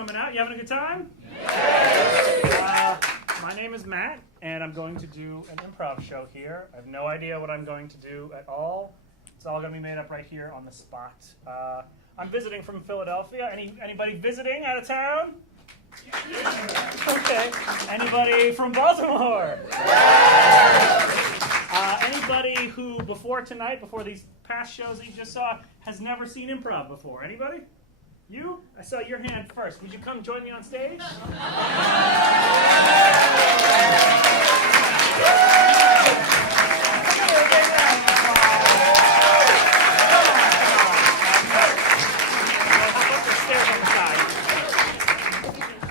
coming out. You having a good time? My name is Matt, and I'm going to do an improv show here. I have no idea what I'm going to do at all. It's all going to be made up right here on the spot. I'm visiting from Philadelphia. Anybody visiting out of town? Okay. Anybody from Baltimore? Anybody who, before tonight, before these past shows that you just saw, has never seen improv before? Anybody? You? I saw your hand first. Would you come join me on stage?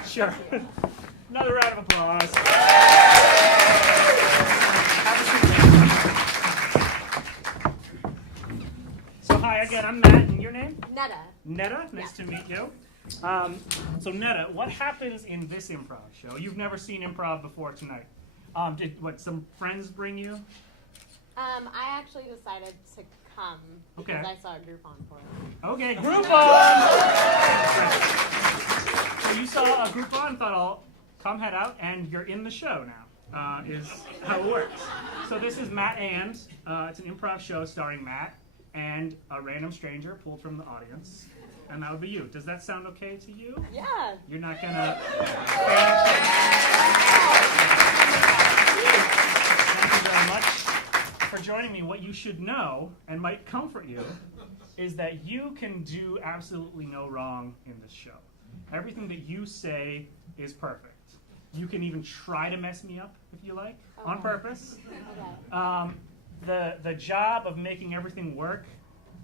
Sure. Another round of applause. So hi again, I'm Matt, and your name? Netta. Netta, nice to meet you. So Netta, what happens in this improv show? You've never seen improv before tonight. Did some friends bring you? I actually decided to come because I saw a Groupon for it. Okay, Groupon! So you saw a Groupon, thought I'll come head out, and you're in the show now, is how it works. So this is Matt and, it's an improv show starring Matt and a random stranger pulled from the audience, and that would be you. Does that sound okay to you? Yeah. You're not gonna... Thank you very much for joining me. What you should know, and might comfort you, is that you can do absolutely no wrong in this show. Everything that you say is perfect. You can even try to mess me up if you like, on purpose. The job of making everything work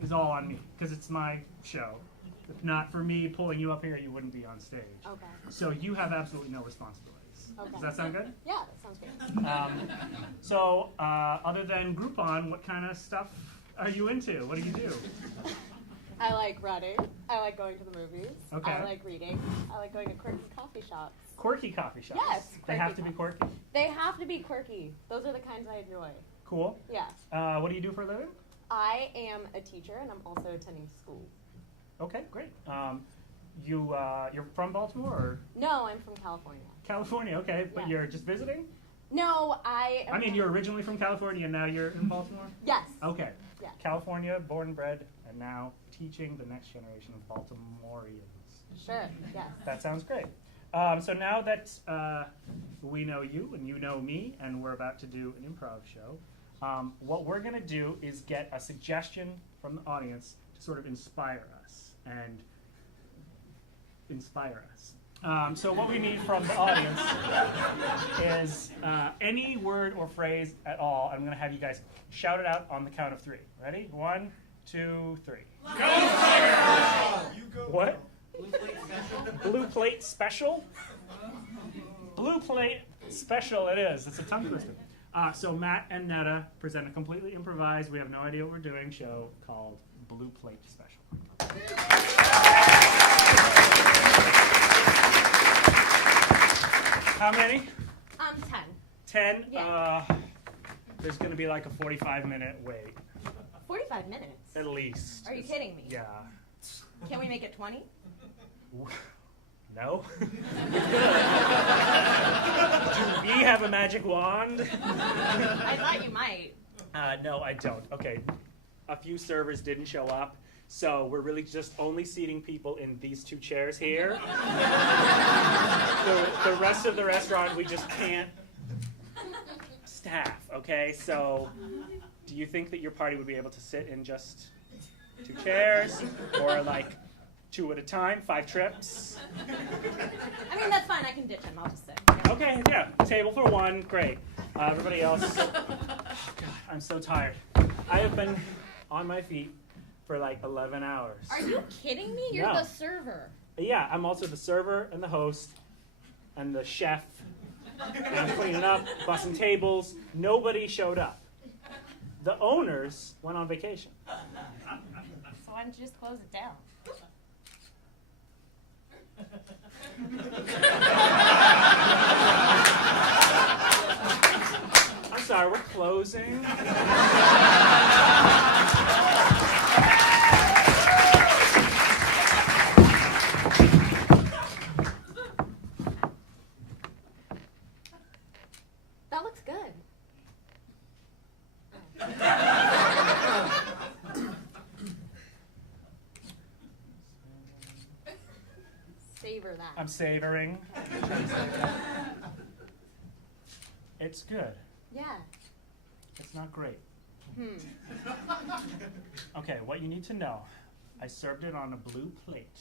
is all on me, because it's my show. If not for me pulling you up here, you wouldn't be on stage. Okay. So you have absolutely no responsibilities. Okay. Does that sound good? Yeah, that sounds good. So other than Groupon, what kind of stuff are you into? What do you do? I like running. I like going to the movies. Okay. I like reading. I like going to quirky coffee shops. Quirky coffee shops? Yes. They have to be quirky? They have to be quirky. Those are the kinds I enjoy. Cool. Yeah. What do you do for a living? I am a teacher, and I'm also attending school. Okay, great. You're from Baltimore, or? No, I'm from California. California, okay, but you're just visiting? No, I am... I mean, you're originally from California, and now you're in Baltimore? Yes. Okay. Yeah. California, born and bred, and now teaching the next generation of Baltimoreans. Sure, yes. That sounds great. So now that we know you and you know me, and we're about to do an improv show, what we're going to do is get a suggestion from the audience to sort of inspire us and inspire us. So what we need from the audience is any word or phrase at all. I'm going to have you guys shout it out on the count of 3. Ready? 1, 2, 3. Go Tigers! What? Blue plate special? Blue plate special it is. It's a tongue twister. So Matt and Netta present a completely improvised, we have no idea what we're doing, show called Blue Plate Special. How many? 10. 10? Yeah. There's going to be like a 45-minute wait. 45 minutes? At least. Are you kidding me? Yeah. Can we make it 20? No? Do we have a magic wand? I thought you might. No, I don't. Okay. A few servers didn't show up, so we're really just only seating people in these 2 chairs here. The rest of the restaurant, we just can't staff, okay? So do you think that your party would be able to sit in just 2 chairs? Or like 2 at a time, 5 trips? I mean, that's fine. I can ditch him. I'll just sit. Okay, yeah. Table for 1. Great. Everybody else. Oh, God, I'm so tired. I have been on my feet for like 11 hours. Are you kidding me? You're No. the server. Yeah, I'm also the server and the host and the chef. And I'm cleaning up, bussing tables. Nobody showed up. The owners went on vacation. So why don't you just close it down? I'm sorry, we're closing. I'm savoring. It's good. Yeah. It's not great. Okay, what you need to know, I served it on a blue plate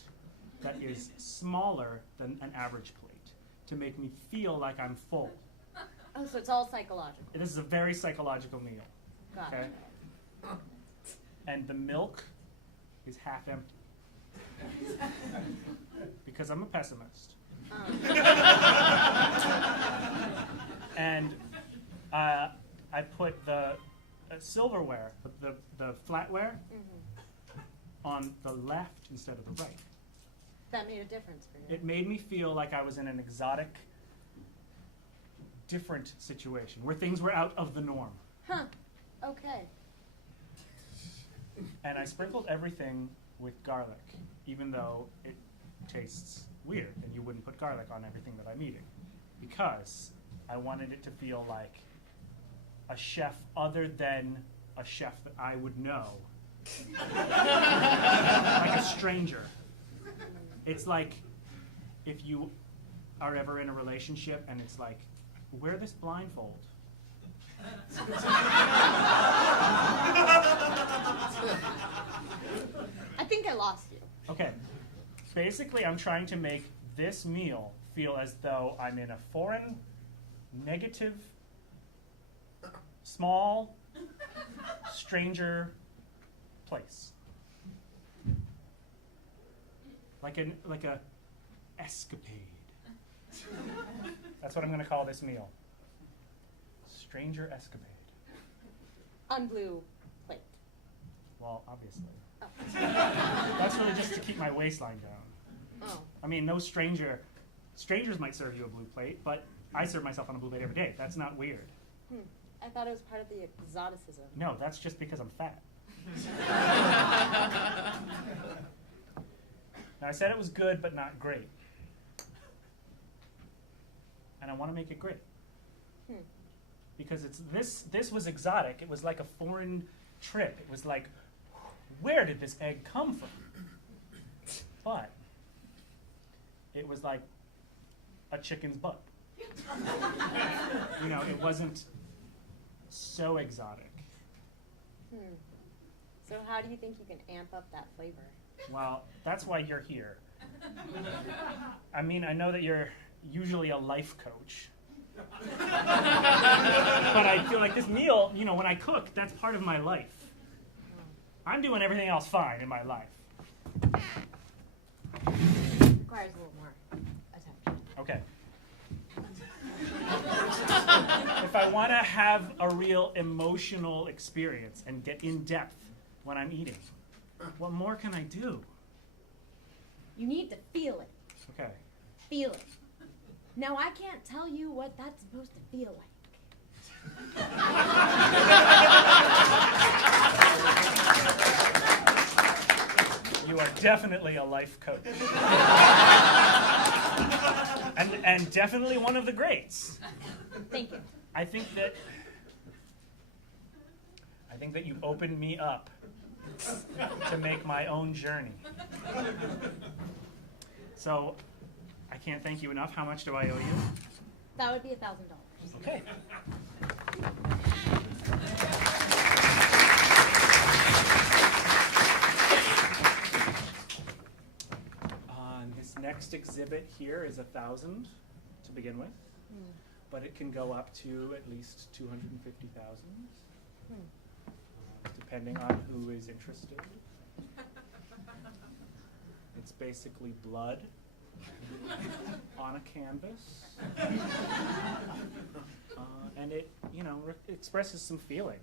that is smaller than an average plate to make me feel like I'm full. Oh, so it's all psychological. This is a very psychological meal. Got Okay? it. And the milk is half empty. Because I'm a pessimist. And I put the silverware, the flatware, on the left instead of the right. That made a difference for you. It made me feel like I was in an exotic, different situation where things were out of the norm. Huh. Okay. And I sprinkled everything with garlic, even though it tastes weird and you wouldn't put garlic on everything that I'm eating, because I wanted it to feel like a chef other than a chef that I would know, like a stranger. It's like if you are ever in a relationship and it's like, wear this blindfold. I think I lost you. Okay. Basically, I'm trying to make this meal feel as though I'm in a foreign, negative, small, stranger place. Like a escapade. That's what I'm going to call this meal. Stranger escapade. On blue plate. Well, obviously. Oh. That's really just to keep my waistline down. Oh. I mean, no strangers might serve you a blue plate, but I serve myself on a blue plate every day. That's not weird. I thought it was part of the exoticism. No, that's just because I'm fat. Now, I said it was good, but not great. And I want to make it great. Because this was exotic. It was like a foreign trip. It was like, where did this egg come from? But it was like a chicken's butt. You know, it wasn't so exotic. So how do you think you can amp up that flavor? Well, that's why you're here. I mean, I know that you're usually a life coach. But I feel like this meal, you know, when I cook, that's part of my life. I'm doing everything else fine in my life. Requires a little more attention. Okay. If I want to have a real emotional experience and get in depth when I'm eating, what more can I do? You need to feel it. Okay. Feel it. Now, I can't tell you what that's supposed to feel like. You are definitely a life coach. and definitely one of the greats. Thank you. I think that you opened me up to make my own journey. So I can't thank you enough. How much do I owe you? That would be $1,000. Okay. This next exhibit here is 1,000 to begin with, but it can go up to at least 250,000, depending on who is interested. It's basically blood on a canvas, and it, you know, expresses some feeling.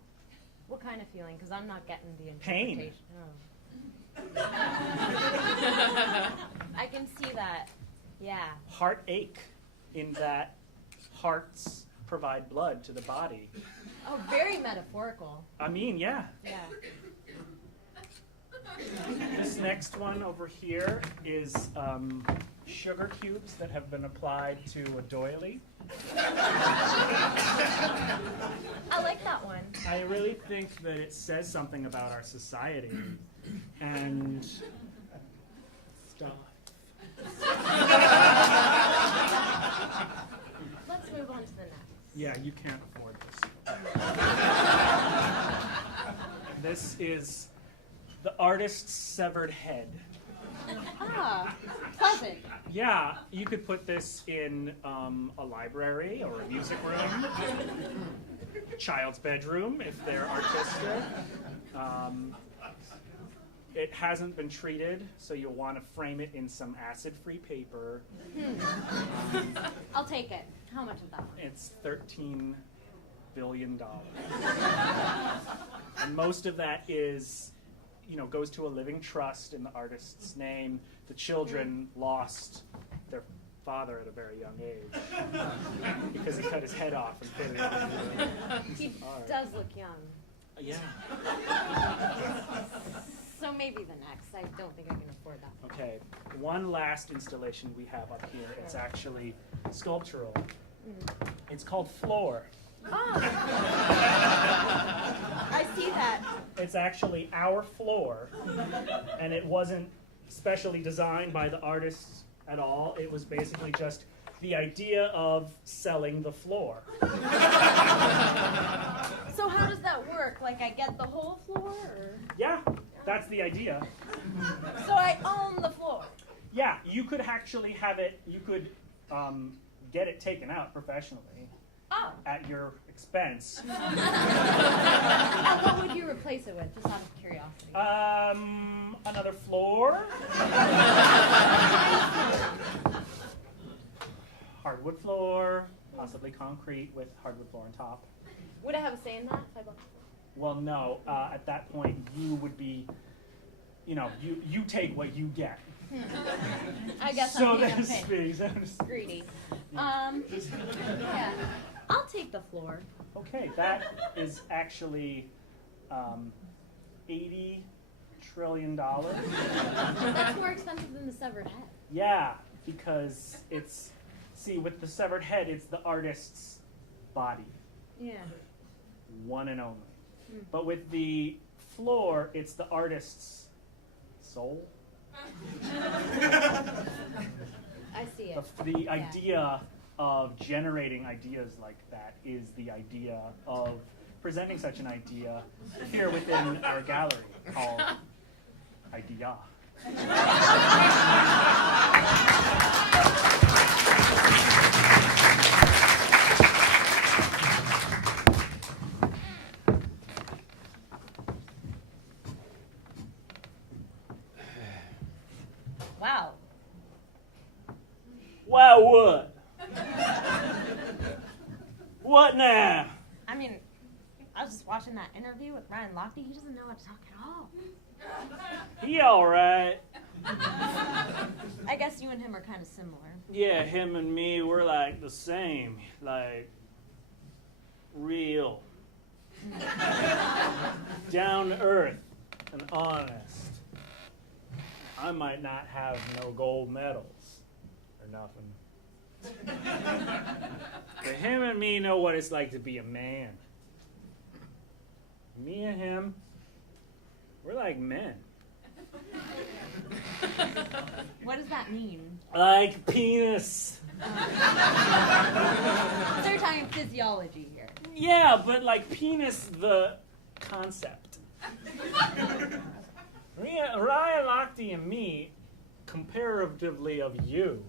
What kind of feeling? Because I'm not getting the Pain. interpretation. Oh. I can see that. Yeah. Heartache, in that hearts provide blood to the body. Oh, very metaphorical. I mean, yeah. Yeah. This next one over here is sugar cubes that have been applied to a doily. I like that one. I really think that it says something about our society and stuff. Let's move on to the next. Yeah, you can't afford this. This is the artist's severed head. Ah, pleasant. Yeah, you could put this in a library or a music room, a child's bedroom if they're artistic. It hasn't been treated, so you'll want to frame it in some acid-free paper. I'll take it. How much is that one? It's $13 billion. And most of that is, goes to a living trust in the artist's name. The children lost their father at a very young age because he cut his head off and put it on. He does look young. Yeah. So maybe the next. I don't think I can afford that. Okay. One last installation we have up here. It's actually sculptural. It's called Floor. Oh. I see that. It's actually our floor, and it wasn't specially designed by the artists at all. It was basically just the idea of selling the floor. So how does that work? Like I get the whole floor? Or? Yeah, that's the idea. So I own the floor? Yeah, you could actually have it, you could get it taken out professionally. Oh. At your expense. And what would you replace it with, just out of curiosity? Another floor. Hardwood floor, possibly concrete with hardwood floor on top. Would I have a say in that if I bought the floor? Well, no. At that point, you would be, you take what you get. I guess so I'm being greedy. Yeah. I'll take the floor. Okay, that is actually $80 trillion. That's more expensive than the severed head. Yeah, because with the severed head, it's the artist's body. Yeah. One and only. But with the floor, it's the artist's soul. I see it. The idea of generating ideas like that is the idea of presenting such an idea here within our gallery called Idea. Wow. Wow, what? What now? I mean, I was just watching that interview with Ryan Lochte. He doesn't know how to talk at all. He all right. I guess you and him are kind of similar. Yeah, him and me, we're like the same. Like, real. Down to earth and honest. I might not have no gold medals or nothing. But him and me know what it's like to be a man. Me and him, we're like men. What does that mean? Like penis. So you're talking physiology here. Yeah, but like penis, the concept. Ryan Lochte and me, comparatively of you,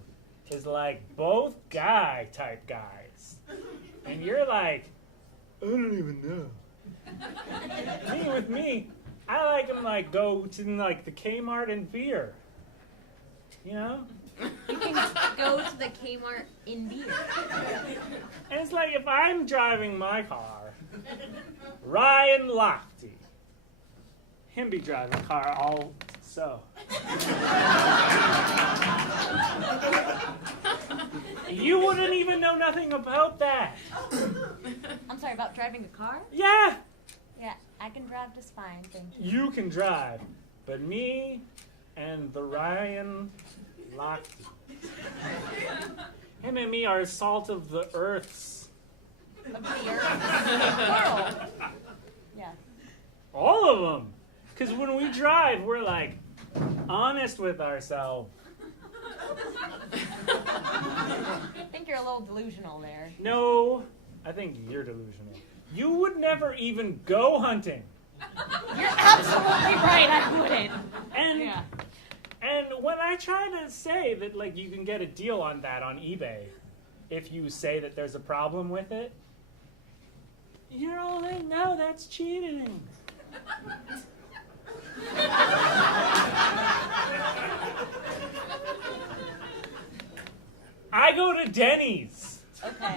is like both guy type guys. And you're like, I don't even know. With me, I like them like go to like the Kmart and beer. You know? You can go to the Kmart in beer. And it's like if I'm driving my car, Ryan Lochte, him be driving a car all so. You wouldn't even know nothing about that. I'm sorry, about driving a car? Yeah. Yeah, I can drive just fine, thank you. You can drive, but me and the Ryan Lochte, him and me are salt of the earths. Of the earth? Plural. Yeah. All of them. Because when we drive, we're like honest with ourselves. I think you're a little delusional there. No, I think you're delusional. You would never even go hunting. You're absolutely right, I wouldn't. And when I try to say that, like, you can get a deal on that on eBay, if you say that there's a problem with it, you're all like, no, that's cheating. I go to Denny's. Okay.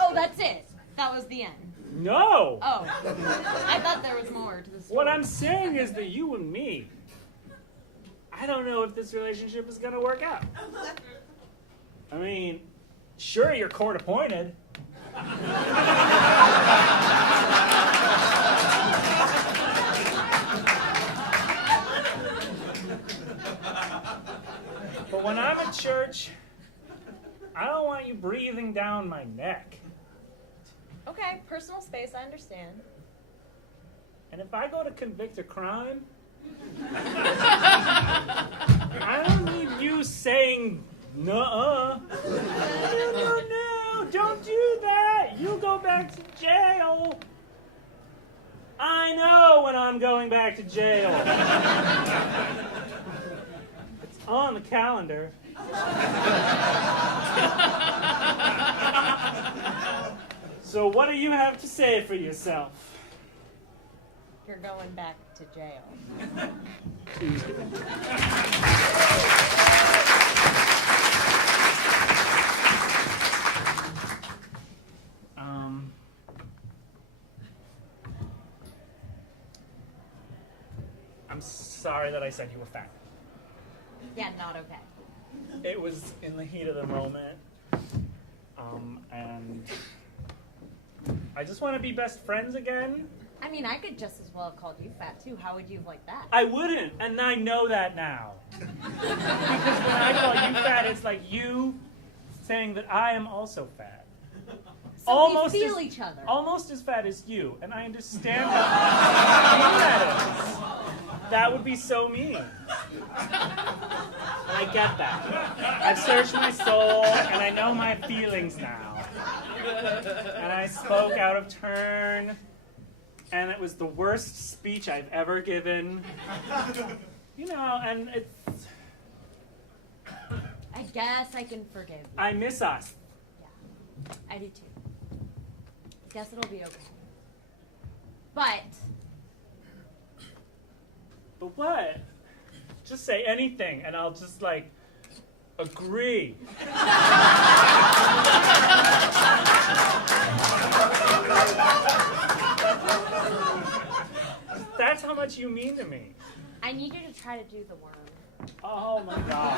Oh, that's it. That was the end. No. Oh. I thought there was more to the story. What I'm saying is that you and me, I don't know if this relationship is going to work out. I mean, sure, you're court appointed. But when I'm at church, I don't want you breathing down my neck. Okay, personal space, I understand. And if I go to convict a crime, I don't need you saying, nuh-uh. No, don't do that. You go back to jail. I know when I'm going back to jail. It's on the calendar. So what do you have to say for yourself? You're going back to jail. I'm sorry that I said you were fat. Yeah, not okay. It was in the heat of the moment. And I just want to be best friends again. I mean, I could just as well have called you fat, too. How would you have liked that? I wouldn't, and I know that now. Because when I call you fat, it's like you saying that I am also fat. So Almost we feel each other. Almost as fat as you, and I understand how mean that is. That would be so mean. I get that. I've searched my soul, and I know my feelings now. And I spoke out of turn, and it was the worst speech I've ever given. You know, and it's... I guess I can forgive you. I miss us. Yeah, I do too. I guess it'll be okay. But what? Just say anything, and I'll just, like, agree. That's how much you mean to me. I need you to try to do the worm. Oh my God.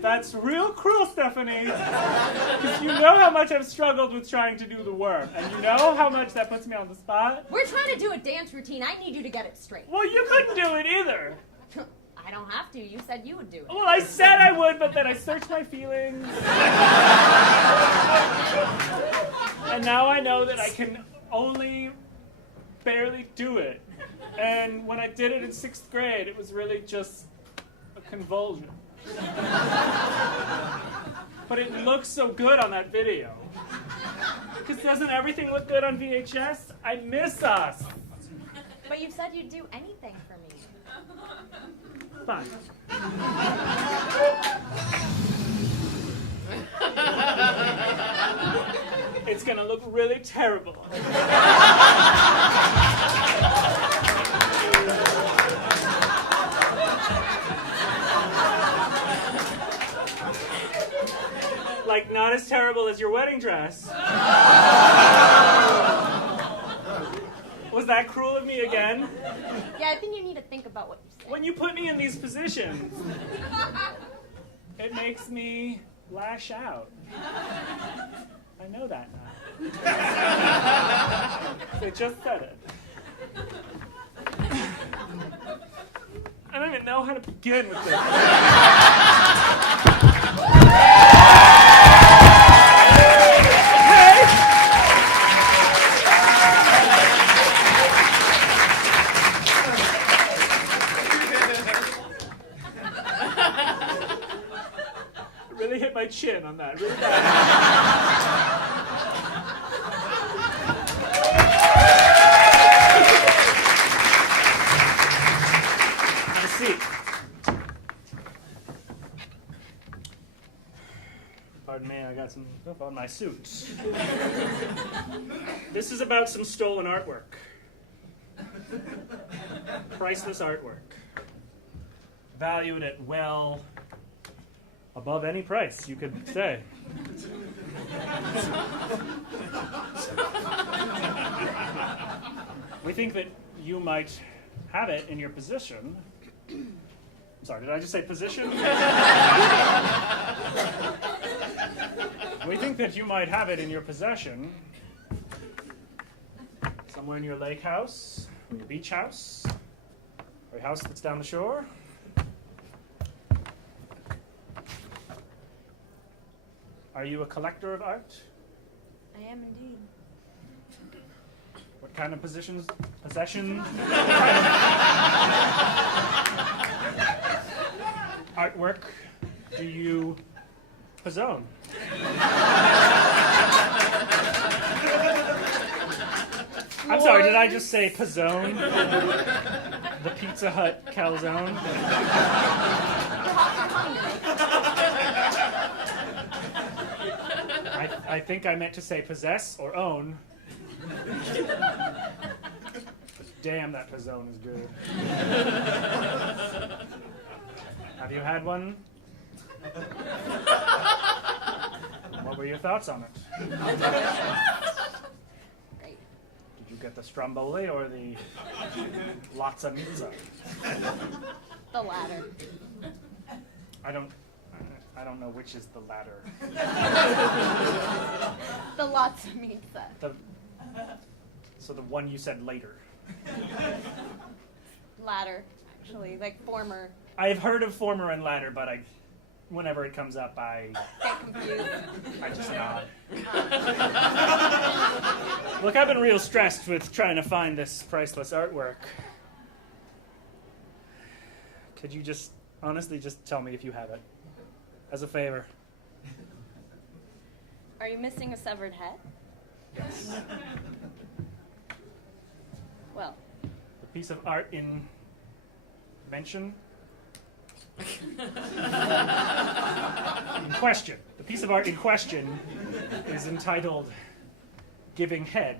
That's real cruel, Stephanie. Because you know how much I've struggled with trying to do the worm. And you know how much that puts me on the spot. We're trying to do a dance routine. I need you to get it straight. Well, you couldn't do it either. I don't have to. You said you would do it. Well, I said I would, but then I searched my feelings. And now I know that I can only barely do it. And when I did it in 6th grade, it was really just a convulsion. But it looks so good on that video. Because doesn't everything look good on VHS? I miss us. But you said you'd do anything for me. Fine. It's gonna look really terrible. Like, not as terrible as your wedding dress. Was that cruel of me again? Yeah, I think you need to think about what you say. When you put me in these positions, it makes me lash out. I know that now. They just said it. I don't even know how to begin with this. on my suit. This is about some stolen artwork. Priceless artwork. Valued at well above any price you could say. We think that you might have it in your possession. Sorry, did I just say position? We think that you might have it in your possession somewhere in your lake house, or your beach house, or your house that's down the shore. Are you a collector of art? I am indeed. What kind of possession artwork do you possess? I'm sorry, did I just say pizzone? The Pizza Hut calzone? I think I meant to say possess or own. Damn, that pizzone is good. Have you had one? What were your thoughts on it? Great. Did you get the stromboli or the latza mitza? The latter. I don't know which is the latter. The lots of pizza. So the one you said later. Latter, actually, like former. I've heard of former and latter, but whenever it comes up, I Get confused. just nod. Look, I've been real stressed with trying to find this priceless artwork. Could you just honestly just tell me if you have it? As a favor. Are you missing a severed head? Yes. Well. The piece of art in mention. In question. The piece of art in question is entitled Giving Head.